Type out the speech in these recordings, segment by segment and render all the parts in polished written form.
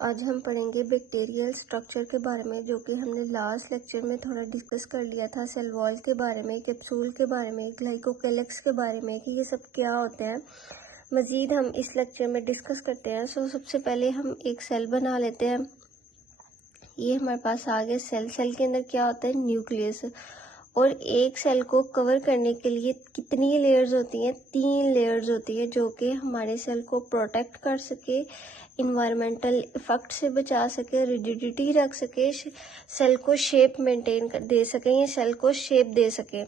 आज हम पढ़ेंगे बैक्टीरियल स्ट्रक्चर के बारे में, जो कि हमने लास्ट लेक्चर में थोड़ा डिस्कस कर लिया था। सेल वॉल के बारे में, कैप्सूल के बारे में, ग्लाइकोकेलेक्स के बारे में कि ये सब क्या होते हैं। मज़ीद हम इस लेक्चर में डिस्कस करते हैं। सबसे पहले हम एक सेल बना लेते हैं। ये हमारे पास आ गया सेल। सेल के अंदर क्या होता है? न्यूक्लियस। और एक सेल को कवर करने के लिए कितनी लेयर्स होती हैं? 3 लेयर्स होती है, जो कि हमारे सेल को प्रोटेक्ट कर सके, इन्वायरमेंटल इफेक्ट से बचा सके, रिजिडिटी रख सके, सेल को शेप मेंटेन दे सके, या सेल को शेप दे सके।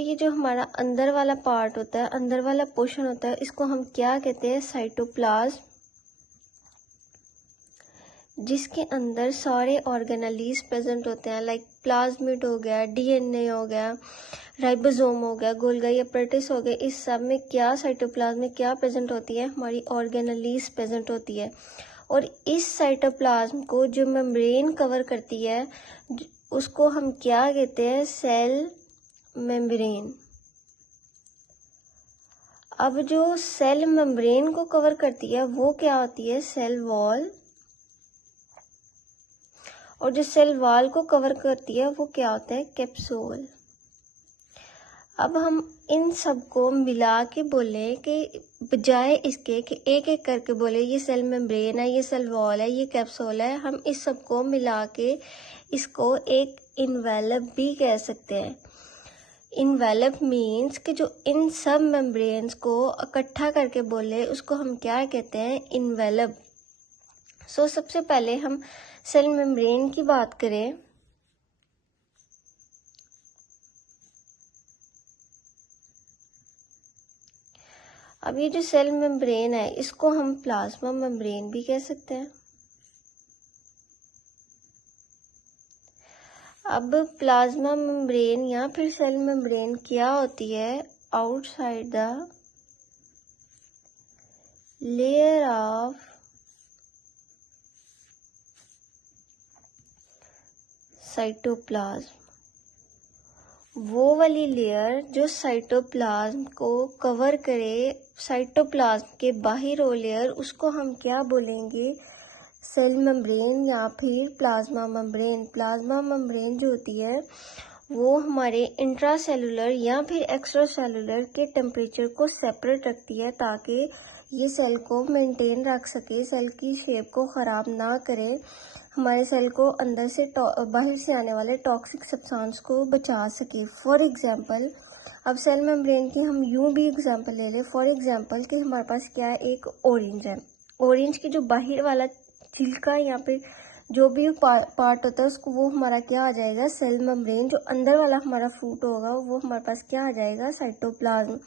ये जो हमारा अंदर वाला पार्ट होता है, अंदर वाला पोर्शन होता है, इसको हम क्या कहते हैं? साइटोप्लाज्म, जिसके अंदर सारे ऑर्गेनेलीज प्रेजेंट होते हैं। लाइक प्लाज्मिड हो गया, डीएनए हो गया, राइबोसोम हो गया, गोल्गी अपरेटिस हो गया। इस सब में क्या साइटोप्लाज्म में क्या प्रेजेंट होती है? हमारी ऑर्गेनेलीज प्रेजेंट होती है। और इस साइटोप्लाज्म को जो मेम्ब्रेन कवर करती है, उसको हम क्या कहते हैं? Cell membrane. अब जो सेल मेम्ब्रेन को कवर करती है वो क्या होती है? Cell wall. और जो सेल वॉल को कवर करती है वो क्या होता है? कैप्सूल। अब हम इन सबको मिला के बोले कि बजाय इसके कि एक एक करके बोले ये सेल मेम्ब्रेन है, ये सेल वॉल है, ये कैप्सूल है, हम इस सबको मिला के इसको एक इन्वेलप भी कह सकते हैं। इन्वेलप मीन्स कि जो इन सब मेम्ब्रेन्स को इकट्ठा करके बोले उसको हम क्या कहते हैं? इन्वेलप। सबसे पहले हम सेल मेम्ब्रेन की बात करें। अब ये जो सेल मेम्ब्रेन है इसको हम प्लाज्मा मेम्ब्रेन भी कह सकते हैं। अब प्लाज्मा मेम्ब्रेन या फिर सेल मेम्ब्रेन क्या होती है? Outside the layer of cytoplasm. वो वाली लेयर जो साइटोप्लाज्म को कवर करे, साइटोप्लाज्म के बाहर वो लेयर, उसको हम क्या बोलेंगे? सेल मेम्ब्रेन या फिर प्लाज्मा मेम्ब्रेन। प्लाज्मा मेम्ब्रेन जो होती है वो हमारे इंट्रासेलुलर या फिर एक्स्ट्रा सेलुलर के टेम्परेचर को सेपरेट रखती है, ताकि ये सेल को मेंटेन रख सके, सेल की शेप को ख़राब ना करे, हमारे सेल को अंदर से बाहर से आने वाले टॉक्सिक सब्सटेंस को बचा सके। फॉर एग्जांपल, अब सेल मेम्ब्रेन की हम यूं भी एग्जांपल ले लें। फॉर एग्जांपल कि हमारे पास क्या है? एक ऑरेंज है। ऑरेंज की जो बाहर वाला छिलका या फिर जो भी पार्ट होता है उसको, वो हमारा क्या आ जाएगा? Cell membrane. जो अंदर वाला हमारा फ्रूट होगा वो हमारे पास क्या आ जाएगा? साइटोप्लाज्म।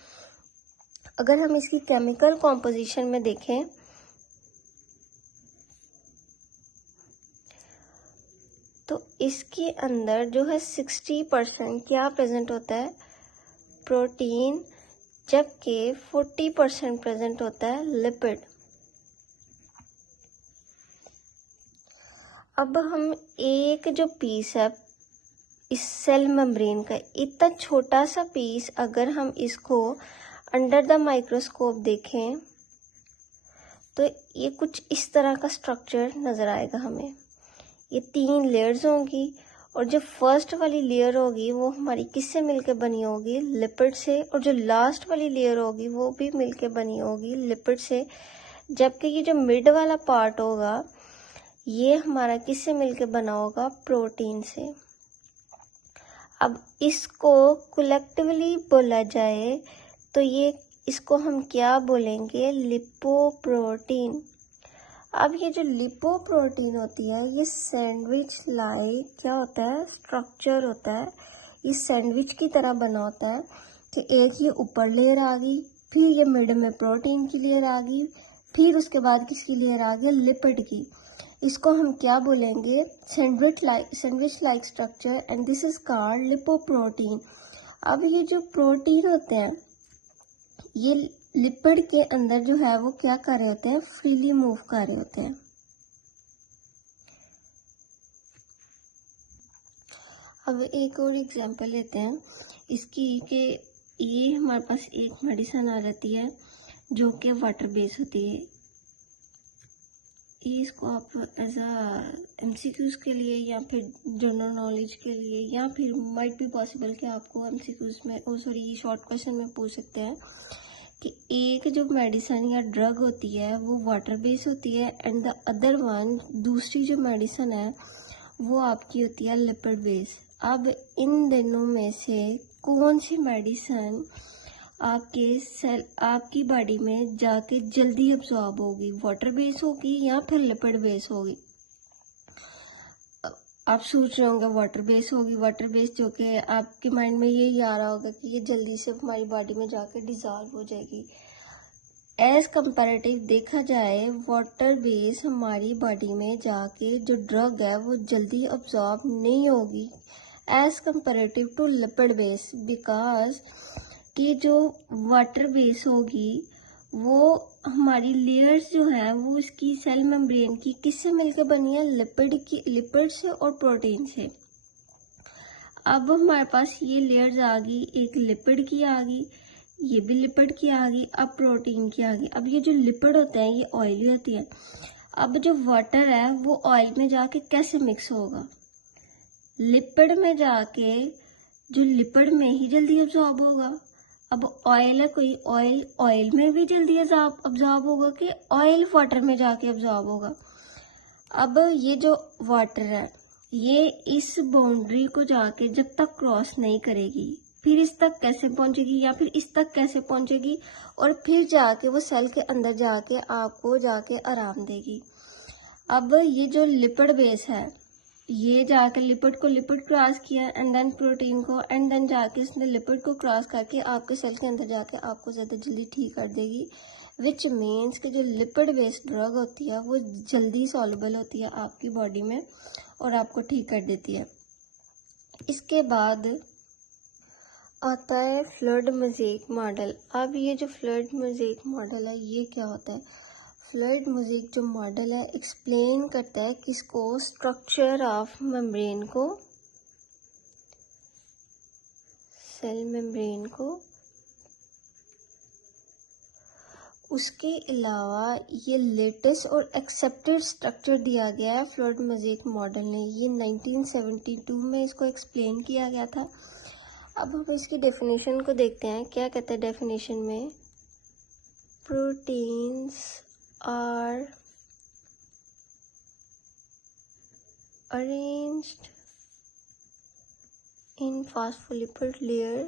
अगर हम इसकी केमिकल कॉम्पोजिशन में देखें तो इसके अंदर जो है 60% क्या प्रेजेंट होता है? प्रोटीन, जबकि 40% प्रेजेंट होता है लिपिड। अब हम एक जो पीस है इस सेल मेम्ब्रेन का, इतना छोटा सा पीस, अगर हम इसको अंडर द माइक्रोस्कोप देखें तो ये कुछ इस तरह का स्ट्रक्चर नजर आएगा हमें। ये 3 लेयर्स होंगी, और जो फर्स्ट वाली लेयर होगी वो हमारी किससे मिलकर बनी होगी? लिपिड से। और जो लास्ट वाली लेयर होगी वो भी मिलकर बनी होगी लिपिड से। जबकि ये जो मिड वाला पार्ट होगा ये हमारा किससे मिलकर बना होगा? प्रोटीन से। अब इसको कलेक्टिवली बोला जाए तो इसको हम क्या बोलेंगे? लिपोप्रोटीन। अब ये जो लिपोप्रोटीन होती है ये सैंडविच लाइक क्या होता है? स्ट्रक्चर होता है। ये सैंडविच की तरह बना होता है कि एक ये ऊपर लेयर आ गई, फिर ये मिड में प्रोटीन की लेयर आ गई, फिर उसके बाद किसकी लेयर आ गई? लिपिड की। इसको हम क्या बोलेंगे? Sandwich like structure, and this is called lipoprotein. अब ये जो प्रोटीन होते हैं ये लिपिड के अंदर जो है वो क्या कर रहे होते हैं? फ्रीली मूव कर रहे होते हैं। अब एक और एग्जांपल लेते हैं इसकी कि ये हमारे पास एक मेडिसिन आ जाती है जो कि वाटर बेस होती है। ये इसको आप एज अ MCQs के लिए या फिर जनरल नॉलेज के लिए या फिर माइट भी पॉसिबल कि आपको MCQs में ये शॉर्ट क्वेश्चन में पूछ सकते हैं कि एक जो मेडिसिन या ड्रग होती है वो वाटर बेस होती है एंड द अदर वन, दूसरी जो मेडिसिन है वो आपकी होती है लिपिड बेस। अब इन दोनों में से कौन सी मेडिसिन आपकी बॉडी में जाके जल्दी अब्सॉर्ब होगी, वाटर बेस होगी या फिर लिपिड बेस होगी? आप सोच रहे होंगे वाटर बेस होगी। वाटर बेस जो कि आपके माइंड में यही आ रहा होगा कि ये जल्दी से हमारी बॉडी में जाके डिजॉल्व हो जाएगी। एज कंपैरेटिव देखा जाए वाटर बेस हमारी बॉडी में जाके जो ड्रग है वो जल्दी अब्सॉर्ब नहीं होगी as comparative to lipid base, because कि जो वाटर बेस होगी वो हमारी लेयर्स जो हैं वो इसकी सेल मेम्ब्रेन की किससे मिलकर बनी है? लिपिड से और प्रोटीन से। अब हमारे पास ये लेयर्स आ गई, एक लिपिड की आ गई, ये भी लिपिड की आ गई, अब प्रोटीन की आ गई। अब ये जो लिपिड होते हैं ये ऑयली होती है। अब जो वाटर है वो ऑयल में जाके कैसे मिक्स होगा? लिपिड में जाके जो लिपिड में ही जल्दी अब्सॉर्ब होगा। अब ऑयल है कोई, ऑयल में भी जल्दी अब्सॉर्ब होगा कि ऑयल वाटर में जाके अब्सॉर्ब होगा? अब ये जो वाटर है ये इस बाउंड्री को जाके जब तक क्रॉस नहीं करेगी फिर इस तक कैसे पहुंचेगी या फिर इस तक कैसे पहुंचेगी और फिर जाके वो सेल के अंदर जाके आपको जाके आराम देगी। अब ये जो लिपिड बेस है ये जाके लिपिड क्रॉस किया एंड देन प्रोटीन को एंड देन जाके इसने लिपिड को क्रॉस करके आपके सेल के अंदर जाके आपको ज़्यादा जल्दी ठीक कर देगी, विच मीन्स कि जो लिपिड बेस्ड ड्रग होती है वो जल्दी सॉल्युबल होती है आपकी बॉडी में और आपको ठीक कर देती है। इसके बाद आता है फ्लूइड मोज़ेक मॉडल। अब ये जो फ्लूइड मोज़ेक मॉडल है ये क्या होता है? फ्लूइड मोज़ेक जो मॉडल है एक्सप्लेन करता है किसको? स्ट्रक्चर ऑफ मेम्ब्रेन को, सेल मेम्ब्रेन को। उसके अलावा ये लेटेस्ट और एक्सेप्टेड स्ट्रक्चर दिया गया है फ्लूइड मोज़ेक मॉडल ने। ये 1972 में इसको एक्सप्लेन किया गया था। अब हम इसकी डेफिनेशन को देखते हैं। क्या कहते हैं डेफिनेशन में? Proteins are arranged in phospholipid layer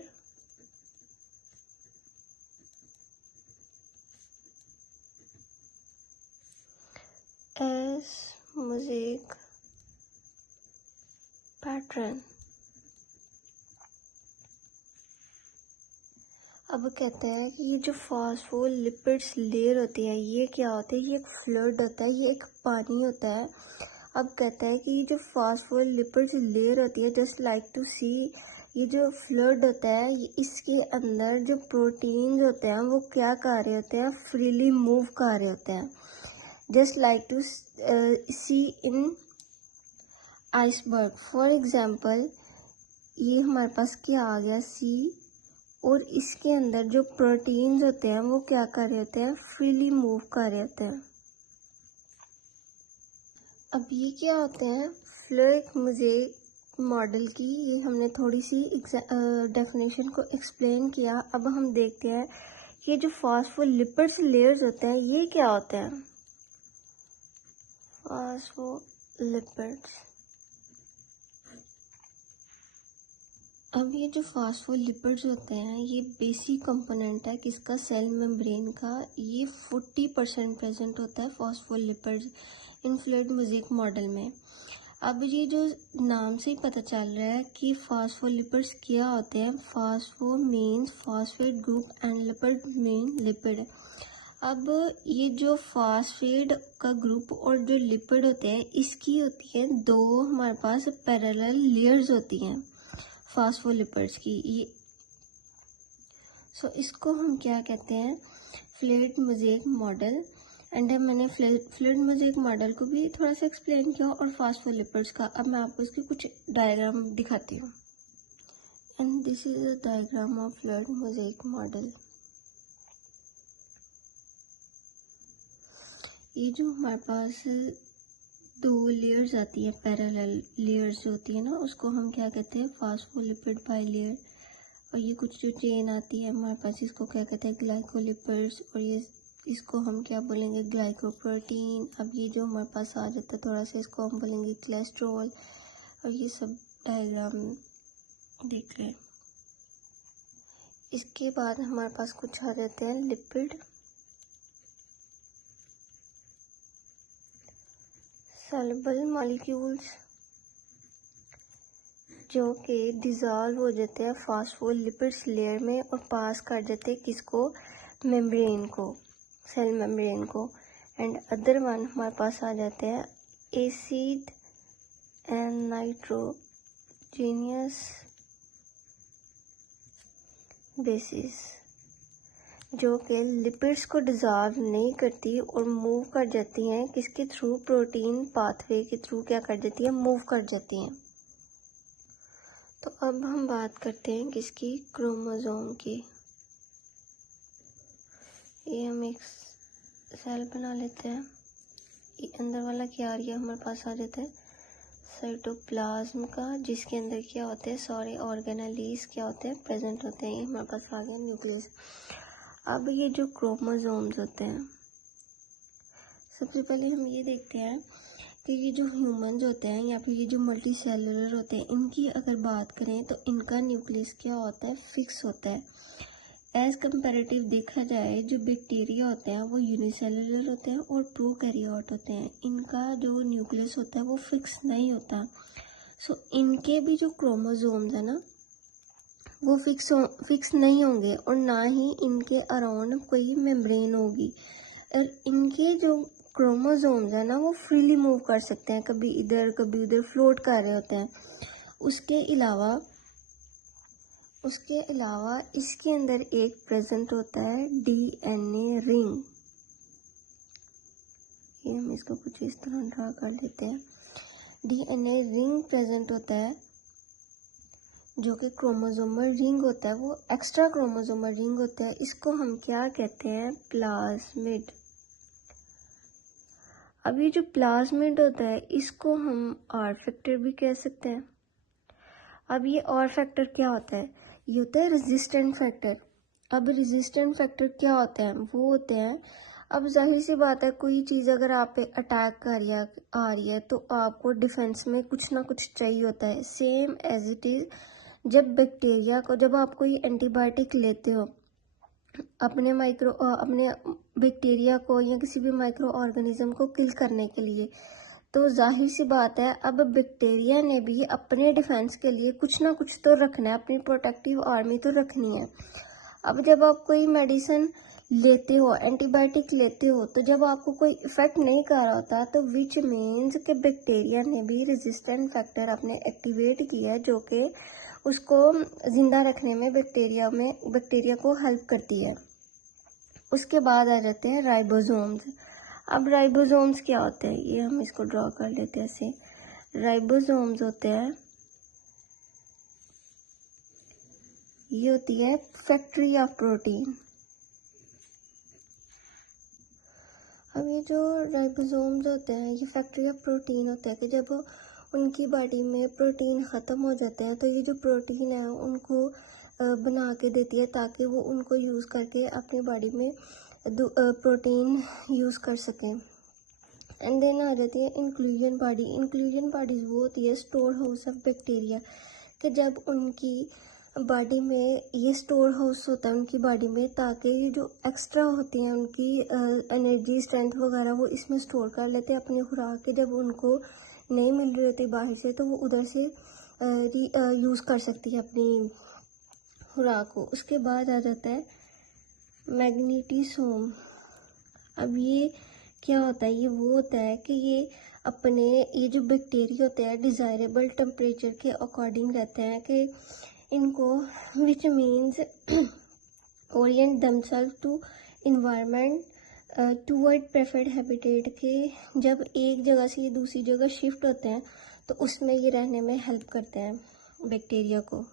as mosaic pattern। अब कहते हैं कि ये जो फॉस्फोलिपिड्स लेयर होती है ये क्या होता है? ये एक फ्लूइड होता है, ये एक पानी होता है। अब कहता है कि ये जो फॉस्फोलिपिड्स लेयर होती है जस्ट लाइक टू सी, ये जो फ्लूइड होता है इसके अंदर जो प्रोटीन होते हैं वो क्या कर रहे होते हैं? फ्रीली मूव कर रहे होते हैं। Just like to see in iceberg for example. ये हमारे पास क्या आ गया? सी, और इसके अंदर जो प्रोटीन्स होते हैं वो क्या कर रहे होते हैं? फ्रीली मूव कर रहे होते हैं। अब ये क्या होते हैं? फ्लूइड मोज़ेक मॉडल की ये हमने थोड़ी सी डेफिनेशन को एक्सप्लेन किया। अब हम देखते हैं ये जो फॉस्फोलिपिड्स लेयर्स होते हैं ये क्या होते हैं? फॉस्फोलिपिड्स। अब ये जो फॉस्फोलिपिड्स होते हैं ये बेसिक कंपोनेंट है किसका? सेल मेम्ब्रेन का। ये 40% प्रेजेंट होता है फॉस्फोलिपिड्स इन फ्लूइड मोज़ेक मॉडल में। अब ये जो नाम से ही पता चल रहा है कि फॉस्फोलिपिड्स क्या होते हैं। Phospho means phosphate group and lipid mean lipid. अब ये जो फॉस्फेट का ग्रुप और जो लिपिड होते हैं इसकी होती है दो हमारे पास पैरेलल लेयर्स होती हैं फॉस्फोलिपिड्स की। ये इसको हम क्या कहते हैं? Fluid mosaic model. एंड मैंने फ्लूइड मोज़ेक मॉडल को भी थोड़ा सा एक्सप्लेन किया और फॉस्फोलिपिड्स का। अब मैं आपको इसकी कुछ डायग्राम दिखाती हूँ। And this is a diagram of fluid mosaic model. ये जो हमारे पास दो लेयर्स आती है, पैरेलल लेयर्स जो होती है ना, उसको हम क्या कहते हैं, फास्फोलिपिड बाइलेयर। और ये कुछ जो चेन आती है हमारे पास, इसको क्या कहते हैं, ग्लाइकोलिपिड्स। और ये इसको हम क्या बोलेंगे, ग्लाइकोप्रोटीन। अब ये जो हमारे पास आ जाता है थोड़ा सा, इसको हम बोलेंगे कोलेस्ट्रॉल। और ये सब डायग्राम देख लें। इसके बाद हमारे पास कुछ आ जाते हैं लिपिड, सॉल्युबल मॉलिक्यूल्स, जो कि डिज़ोल्व हो जाते हैं फास्फोलिपिड्स लेयर में और पास कर जाते हैं किसको, मेम्ब्रेन को, सेल मेम्ब्रेन को। एंड अदर वन हमारे पास आ जाते हैं एसिड एंड नाइट्रोजीनियस बेसिस, जो कि लिपिड्स को डिज़ोल्व नहीं करती और मूव कर जाती हैं किसके थ्रू, प्रोटीन पाथवे के थ्रू क्या कर जाती है, मूव कर जाती हैं। तो अब हम बात करते हैं किसकी, क्रोमोसोम की। ये हम एक सेल बना लेते हैं। ये अंदर वाला क्या आ रहा है, हमारे पास आ जाता है साइटोप्लाज्म का, जिसके अंदर क्या होते हैं, सारे ऑर्गेनेलीज क्या होते हैं, प्रेजेंट होते हैं। ये हमारे पास आ गया न्यूक्लियस। अब ये जो क्रोमोसोम्स होते हैं, सबसे पहले हम ये देखते हैं कि ये जो ह्यूमंस होते हैं या फिर ये जो मल्टी सेलुलर होते हैं, इनकी अगर बात करें तो इनका न्यूक्लियस क्या होता है, फिक्स होता है। एज कंपैरेटिव देखा जाए, जो बैक्टीरिया होते हैं वो यूनिसेलुलर होते हैं और प्रोकैरियोट होते हैं, इनका जो न्यूक्लियस होता है वो फिक्स नहीं होता। सो इनके भी जो क्रोमोसोम्स है ना, वो फिक्स नहीं होंगे और ना ही इनके अराउंड कोई मेम्ब्रेन होगी। और इनके जो क्रोमोसोम्स है ना, वो फ्रीली मूव कर सकते हैं, कभी इधर कभी उधर फ्लोट कर रहे होते हैं। उसके अलावा इसके अंदर एक प्रेजेंट होता है डीएनए रिंग। ये हम इसको कुछ इस तरह ड्रा कर देते हैं। डीएनए रिंग प्रेजेंट होता है, जो कि क्रोमोसोमल रिंग होता है, वो एक्स्ट्रा क्रोमोसोमल रिंग होता है। इसको हम क्या कहते हैं, प्लाज्मिड। अब ये जो प्लाज्मिड होता है, इसको हम आर फैक्टर भी कह सकते हैं। अब ये आर फैक्टर क्या होता है, ये होता है रेजिस्टेंट फैक्टर। अब रेजिस्टेंट फैक्टर क्या होते हैं, वो होते हैं, अब जाहिर सी बात है, कोई चीज़ अगर आप पे अटैक कर आ रही है तो आपको डिफेंस में कुछ ना कुछ चाहिए होता है। सेम एज इट इज़, जब आप कोई एंटीबायोटिक लेते हो अपने बैक्टीरिया को या किसी भी माइक्रो ऑर्गेनिज्म को किल करने के लिए, तो जाहिर सी बात है, अब बैक्टीरिया ने भी अपने डिफेंस के लिए कुछ ना कुछ तो रखना है, अपनी प्रोटेक्टिव आर्मी तो रखनी है। अब जब आप कोई मेडिसिन लेते हो, एंटीबायोटिक लेते हो, तो जब आपको कोई इफेक्ट नहीं कर रहा होता, तो विच मीन्स कि बैक्टीरिया ने भी रेजिस्टेंट फैक्टर अपने एक्टिवेट किया है, जो कि उसको जिंदा रखने में बैक्टीरिया को हेल्प करती है। उसके बाद आ जाते हैं राइबोसोम्स। अब राइबोसोम्स क्या होते हैं, ये हम इसको ड्रॉ कर लेते हैं ऐसे। राइबोसोम्स होते हैं, ये होती है फैक्ट्री ऑफ प्रोटीन। अब ये जो राइबोसोम्स होते हैं, ये फैक्ट्री ऑफ प्रोटीन होता है कि जब उनकी बॉडी में प्रोटीन ख़त्म हो जाते हैं, तो ये जो प्रोटीन है उनको बना के देती है, ताकि वो उनको यूज़ करके अपनी बॉडी में प्रोटीन यूज़ कर सकें। एंड देन आ जाती है इंक्लूजन बॉडी। इंक्लूजन बॉडीज वो होती है स्टोर हाउस ऑफ बैक्टीरिया, कि जब उनकी बॉडी में ये स्टोर हाउस होता है उनकी बॉडी में, ताकि ये जो एक्स्ट्रा होती हैं उनकी एनर्जी स्ट्रेंथ वगैरह, वो इसमें स्टोर कर लेते हैं अपनी खुराक के। जब उनको नहीं मिल रही होती बाहर से, तो वो उधर से यूज़ कर सकती है अपनी खुराक को। उसके बाद आ जाता है मैग्नीटिसोम। अब ये क्या होता है, ये वो होता है कि ये जो बैक्टीरिया होते हैं डिज़ायरेबल टेम्परेचर के अकॉर्डिंग रहते हैं, कि इनको which means orient themselves to environment toward preferred habitat के, जब एक जगह से ये दूसरी जगह शिफ्ट होते हैं तो उसमें ये रहने में हेल्प करते हैं बैक्टीरिया को।